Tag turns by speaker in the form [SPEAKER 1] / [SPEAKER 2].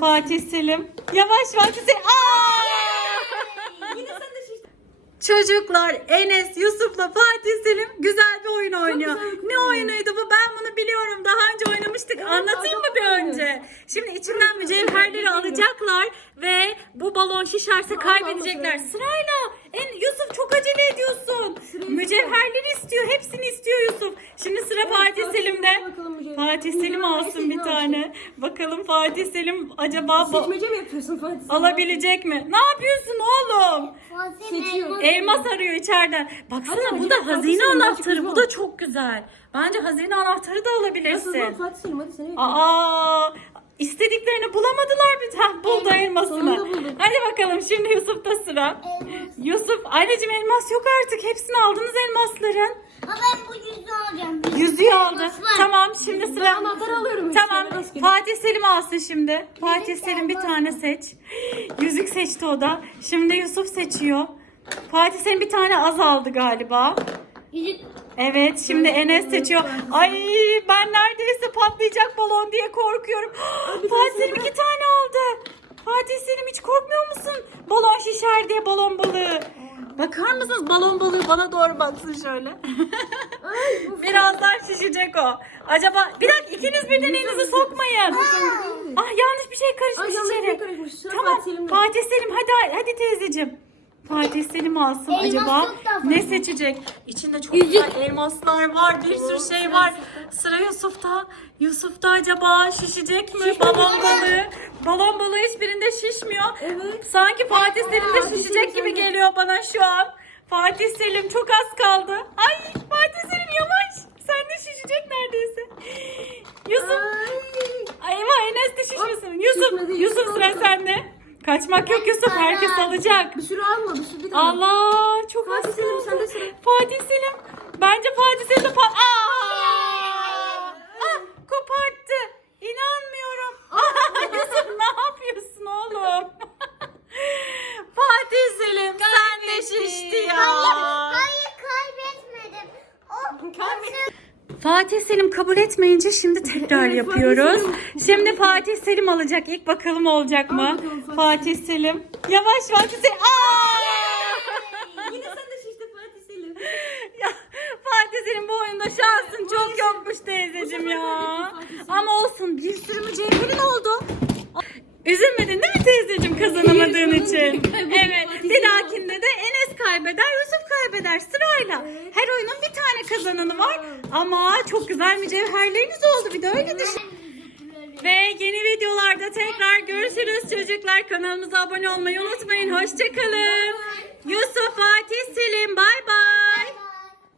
[SPEAKER 1] Fatih Selim. Yavaş Fatih Selim. Aa!
[SPEAKER 2] Yine sen de şiştin.
[SPEAKER 1] Çocuklar Enes, Yusuf'la Fatih Selim güzel bir oyun oynuyor.
[SPEAKER 2] güzel bir
[SPEAKER 1] Ne
[SPEAKER 2] oyun.
[SPEAKER 1] oyunuydu bu? Ben bunu biliyorum. Daha önce oynamıştık. Anlatayım mı bir
[SPEAKER 2] anlat bakalım.
[SPEAKER 1] önce? Şimdi içinden mücevherleri alacaklar ve bu balon şişerse kaybedecekler. Sırayla. En Yusuf çok acele ediyorsun. Mücevherleri istiyor. Hepsini istiyor Selim'de.
[SPEAKER 2] Selim bakalım mücevher.
[SPEAKER 1] Fatih Selim
[SPEAKER 2] Mücevher
[SPEAKER 1] alsın bir
[SPEAKER 2] Selim
[SPEAKER 1] tane. Bakalım Fatih Selim acaba ba-
[SPEAKER 2] Seçmece mi yapıyorsun Fatih? Selim?
[SPEAKER 1] alabilecek mi? Ne yapıyorsun oğlum?
[SPEAKER 2] Seçiyor.
[SPEAKER 1] Elmas arıyor içeriden. Baksana
[SPEAKER 2] Hadi
[SPEAKER 1] bu da
[SPEAKER 2] acele,
[SPEAKER 1] hazine anahtarı. Bu da çok güzel. Bence hazine anahtarı da
[SPEAKER 2] Nasıl
[SPEAKER 1] alabilirsin.
[SPEAKER 2] lan Fatih Selim hadi seni
[SPEAKER 1] Aa, istediklerini bulamadılar bir tane. Buldu elmasını.
[SPEAKER 2] sonunda buldum.
[SPEAKER 1] Hadi bakalım şimdi Yusuf'ta sıra. Yusuf, anneciğim elmas yok artık. Hepsini aldınız elmasların.
[SPEAKER 3] Ama ben bu yüzüğü alacağım.
[SPEAKER 1] Yüzüğü aldı. Tamam şimdi
[SPEAKER 2] Ben
[SPEAKER 1] sıra.
[SPEAKER 2] anahtarı alıyorum.
[SPEAKER 1] Tamam. Fatih Selim alsın şimdi. Fatih Selim bir tane seç. Yüzük seçti o da. Şimdi Yusuf seçiyor. Fatih Selim bir tane az aldı galiba.
[SPEAKER 3] Yüzük
[SPEAKER 1] Evet şimdi Enes seçiyor. Ay ben neredeyse patlayacak balon diye korkuyorum. Fatih Selim iki tane aldı. Fatih Selim hiç korkmuyor musun? Balon şişer diye balon balığı. Bakar mısınız balon balığı bana doğru baksın şöyle. Birazdan şişecek o. Acaba bir dakika ikiniz birden elinizi sokmayın. Ah yanlış bir şey
[SPEAKER 2] Ay
[SPEAKER 1] karışmış
[SPEAKER 2] yanlış bir
[SPEAKER 1] içeri.
[SPEAKER 2] karışmış.
[SPEAKER 1] Tamam.
[SPEAKER 2] Fatih
[SPEAKER 1] Selim hadi hadi teyzeciğim. Fatih Selim alsın
[SPEAKER 3] Elmas
[SPEAKER 1] acaba
[SPEAKER 3] çok daha
[SPEAKER 1] ne seçecek? İçinde çok güzel elmaslar var, bir sürü şey var. Sıra Yusuf'ta. Yusuf'ta acaba şişecek mi balon balığı? Balon balığı hiçbirinde şişmiyor.
[SPEAKER 2] Evet.
[SPEAKER 1] Sanki Fatih Selim de
[SPEAKER 2] Fatih
[SPEAKER 1] şişecek gibi geliyor bana şu an. Fatih Selim çok az kaldı. Ay Fatih Selim yavaş. Sen de şişecek neredeyse. Yusuf.
[SPEAKER 2] Ay.
[SPEAKER 1] Ay Enes de şişmesin. Yusuf,
[SPEAKER 2] şişmedi,
[SPEAKER 1] Yusuf
[SPEAKER 2] Yusuf
[SPEAKER 1] sıra
[SPEAKER 2] aldı.
[SPEAKER 1] sende. Kaçmak yok Yusuf. Herkes alacak.
[SPEAKER 2] Bir sürü alma bir sürü bir.
[SPEAKER 1] Allah çok
[SPEAKER 2] Fatih
[SPEAKER 1] az
[SPEAKER 2] Selim,
[SPEAKER 1] kaldı.
[SPEAKER 2] sende sıra.
[SPEAKER 1] Fatih Selim. Bence Fatih Selim de Aa! Fatih Selim kabul etmeyince şimdi tekrar
[SPEAKER 2] Evet,
[SPEAKER 1] yapıyoruz.
[SPEAKER 2] Fatih.
[SPEAKER 1] Şimdi Fatih Selim alacak. İlk bakalım olacak mı?
[SPEAKER 2] Al bakalım Fatih
[SPEAKER 1] Fatih Selim. Yavaş Fatih Selim. Aa!
[SPEAKER 2] Yine sen de şiştin Fatih Selim.
[SPEAKER 1] Ya, Fatih Selim bu oyunda şansın çok yokmuş teyzeciğim ya. Ama olsun bir sürü mücevherin oldu. Üzülmedin değil mi teyzeciğim kazanamadığın için? Evet. Bir dahakinde de Enes kaybeder, kaybeder sırayla.
[SPEAKER 2] Evet.
[SPEAKER 1] Her oyunun bir tane kazananı var. Ama çok güzel mücevherleriniz oldu bir de öyle düşün. Ve yeni videolarda tekrar görüşürüz çocuklar. Kanalımıza abone olmayı unutmayın. Hoşçakalın. Yusuf, Fatih